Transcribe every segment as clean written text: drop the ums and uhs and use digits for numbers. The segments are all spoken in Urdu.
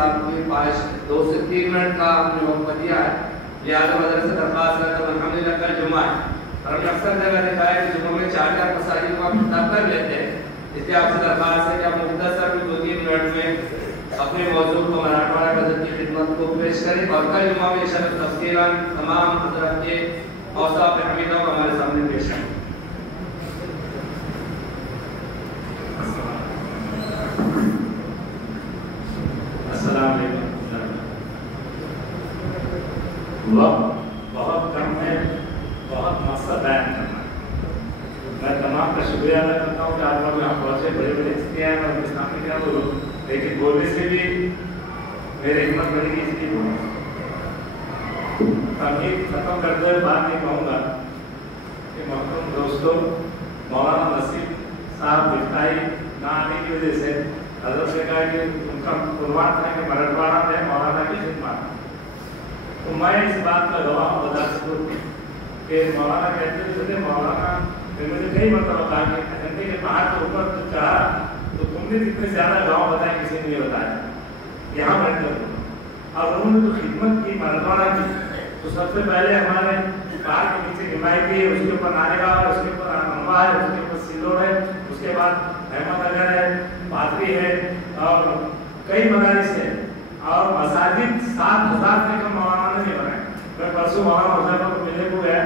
صاحب کو 2 سے 3 منٹ کا ہم نے وقت دیا ہے، لہٰذا مدرسہ درخواست ہے تو الحمدللہ کل جمعہ ہے اور ہم نے اکثر جگہ دیکھا ہے کہ جمعہ میں 4 مساجد کو ہم خطاب کر لیتے ہیں، اس لیے آپ سے درخواست ہے کہ آپ مختصر 2-3 منٹ میں اپنے موضوع کو مراٹھواڑہ حضرت کی خدمت کو پیش کریں اور کل جمعہ میں انشاءاللہ تفصیلاً تمام حضرات کے اوصاف حمیدہ کو ہمارے سامنے پیش کریں۔ السلام علیکم۔ وقت بہت کم ہے، بہت مقصد بیان کرنا ہے۔ میں تمام کا شکریہ ادا کرتا ہوں کہ آپ لوگ یہاں پہنچے، بڑے بڑے ہستیاں ہیں اور سامنے کیا بولو، لیکن بولنے سے بھی میرے ہمت بڑی گئی، اس لیے بولوں۔ تمہید ختم کرتے ہوئے بات نہیں کہوں گا کہ محترم دوستوں، مولانا نصیب صاحب بھٹائی نہ آنے کی وجہ سے حضرت نے کہا کہ ان کا قربان تھا کہ مراٹھواڑہ میں مولانا کی خدمت، تو میں اس بات کا گواہ ہوں بداخل کہ مولانا کہتے تھے مولانا نے مجھے کئی مرتبہ کہا کہ گھنٹے کے پہاڑ کے اوپر چڑھا تو تم نے جتنے زیادہ گاؤں بتائے کسی نے نہیں بتایا، یہاں بیٹھ کر اور انہوں نے جو خدمت کی مراٹھواڑہ کی، تو سب سے پہلے ہمارے پہاڑ کے نیچے حمایتی ہے، اس کے اوپر نانیگاہ ہے، اس کے اوپر انوا ہے، اس کے اوپر سیلور ہے، اس کے بعد احمد نگر ہے، پادری ہے اور کئی مدارس ہیں اور مساجد 7,000 سے کم مولانا نے نہیں بنائے۔ میں پرسوں مولانا حضرت کو ملنے کو گیا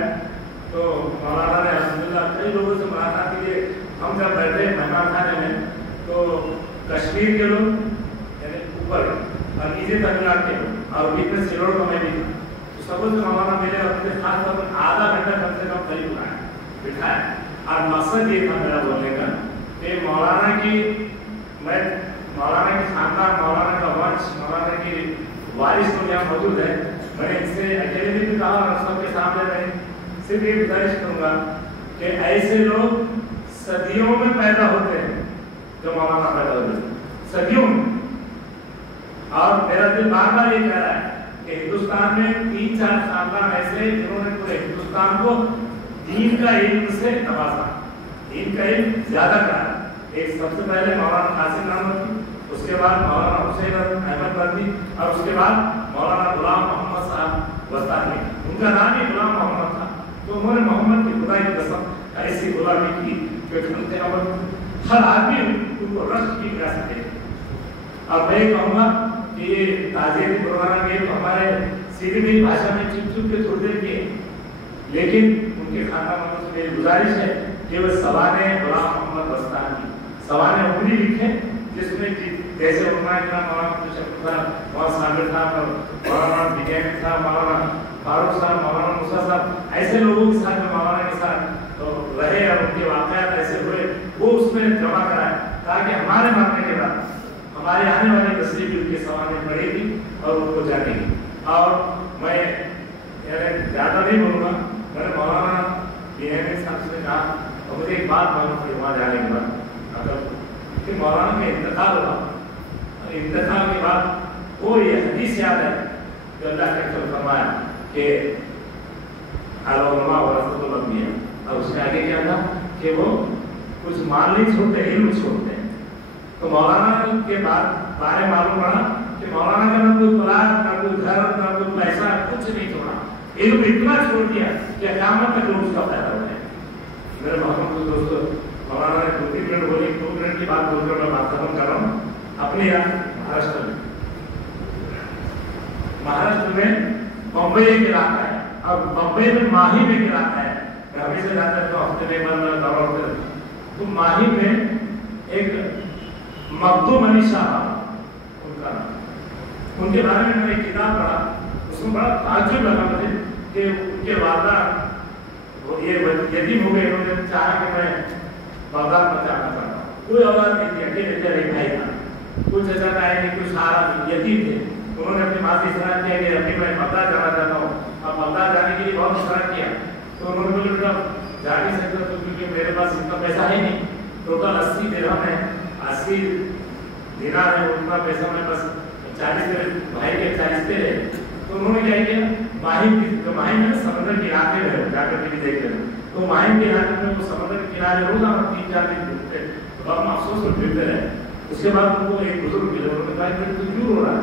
تو مولانا نے الحمدللہ کئی لوگوں سے ملاقات کی۔ ہم جب بیٹھے مہمان خانے میں تو کشمیر کے لوگ یعنی اوپر اور نیچے تمل ناڈو کے اور بیچ میں سیلور کا میں بھی تھا، تو سب سے مولانا ملے اور مجھے خاص طور پر آدھا گھنٹہ کم سے کم قریب بٹھایا اور مقصد یہ تھا میرا بولنے کا کہ مولانا کی خاندان، مولانا کا ونش، مولانا کی وارث تو یہاں موجود ہے، میں نے ان سے اکیلے بھی کہا اور سب کے سامنے میں صرف یہ گزارش کروں گا کہ ایسے لوگ صدیوں میں پیدا ہوتے ہیں جو مولانا پیدا ہوتے ہیں، صدیوں میں۔ اور میرا دل بار بار یہ کہہ رہا ہے کہ ہندوستان میں 3-4 خاندان ایسے جنہوں نے پورے ہندوستان کو دین کا علم سے نوازا، دین کا علم زیادہ کرایا۔ ایک سب سے پہلے مولانا قاسم احمد تھی، اس کے بعد مولانا حسین احمد بردی اور اس کے بعد مولانا غلام محمد صاحب وسطانی، ان کا نام ہی غلام محمد تھا، تو انہوں نے محمد کی خدا کی قسم ایسی غلامی کی کہ ہر آدمی ان کو رشک کی جا سکے۔ اور میں یہ کہوں گا کہ یہ تعزیتی پروگرام یہ تو ہمارے سیدھی میری بھاشا میں چپ چپ کے تھوڑی دیر کیے، لیکن ان کے خاندان والوں سے میری گزارش ہے کہ وہ سوانح غلام محمد وسطانی سوانح عمری لکھیں، جس میں جیسے مولانا صابر صاحب اور مولانا بجین صاحب، مولانا فاروق صاحب، مولانا موسیٰ صاحب، ایسے لوگوں کے ساتھ مولانا کے ساتھ رہے اور ان کے واقعات ایسے ہوئے وہ اس میں جمع کرائے تاکہ ہمارے مرنے کے بعد ہمارے آنے والی نسل بھی ان کے سوانح پڑھے گی اور ان کو جانے گی۔ اور میں زیادہ نہیں بولوں گا، میں نے مولانا بجین صاحب سے کہا اور مجھے ایک بات معلوم پڑی وہاں جانے کے بعد کہ مولانا کا انتقال ہوا، انتقال کے بعد وہ یہ حدیث یاد ہے کہ اللہ نے فرمایا کہ العلماء ورثۃ الانبیاء، اور اس کے آگے کیا تھا کہ وہ کچھ مال نہیں چھوڑتے، علم چھوڑتے ہیں۔ تو مولانا کے بعد بارے معلوم پڑا کہ مولانا کا نہ کوئی پلاٹ، نہ کوئی گھر، نہ کوئی پیسہ، کچھ نہیں چھوڑا، علم اتنا چھوڑ دیا کہ قیامت تک لوگ اس کا فائدہ اٹھائیں۔ میرے محترم دوستو، مولانا نے 2-3 منٹ بولی، 2 منٹ کی بات بول کر میں بات ختم کر رہا ہوں۔ اپنے یہاں مہاراشٹر میں بمبئی ایک علاقہ ہے اور بمبئی میں ماہی میں ایک علاقہ ہے، میں ہمیشہ جاتا ہے تو ہفتے میں ایک بار میرا دورہ ہوتا ہے، تو ماہی میں ایک مخدوم علی شاہ ان کا نام، ان کے بارے میں نے ایک کتاب پڑھا، اس میں بڑا تعجب لگا مجھے کہ ان کے والدہ یہ یتیم ہو گئے، انہوں نے چاہا کہ میں بغداد میں جانا چاہتا ہوں، کوئی اولاد نہیں تھی، اکیلے ایک بھائی تھا، کوئی چچا تائی نہیں، کوئی سہارا نہیں، یتیم تھے۔ انہوں نے اپنی ماں سے اصرار کیا کہ ابھی میں بغداد جانا چاہتا ہوں، اب بغداد جانے کے لیے بہت اصرار کیا، تو انہوں نے بولا بیٹا جا نہیں سکتا تو کیونکہ میرے پاس اتنا پیسہ ہے نہیں، ٹوٹل 80 درہم ہے، 80 دینار ہے، اتنا پیسہ میں بس 40 بھائی کے 40 تھے۔ تو انہوں نے کیا کیا، ماہی میں سمندر کے علاقے میں جا کر کے دیکھ لیں، تو ماہی کے علاقے میں وہ سمندر کے کنارے روزانہ 3-4 دن گھومتے، تو ہم افسوس میں پھرتے رہے۔ اس کے بعد ان کو ایک بزرگ ملے، انہوں نے کہا کہ تو کیوں رو رہا ہے؟